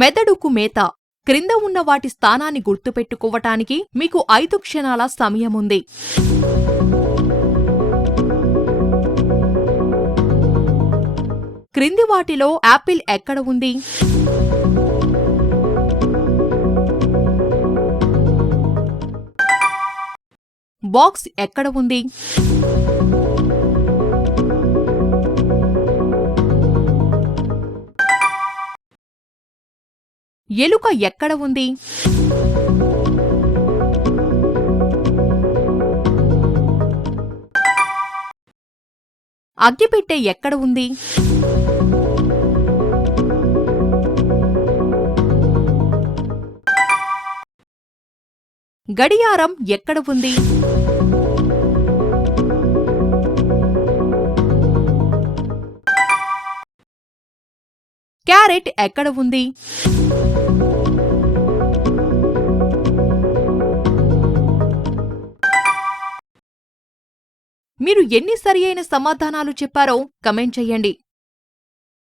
మెదడుకు మేత. క్రింద ఉన్న వాటి స్థానాన్ని గుర్తుపెట్టుకోవటానికి మీకు 5 క్షణాల సమయముంది. క్రింది వాటిలో యాపిల్ ఎక్కడ ఉంది? బాక్స్ ఎక్కడ ఉంది? ఎలుక ఎక్కడ ఉంది? అగ్గిపెట్టె ఎక్కడ ఉంది? గడియారం ఎక్కడ ఉంది? క్యారెట్ ఎక్కడ ఉంది? మీరు ఎన్ని సరియైన సమాధానాలు చెప్పారో కమెంట్ చెయ్యండి.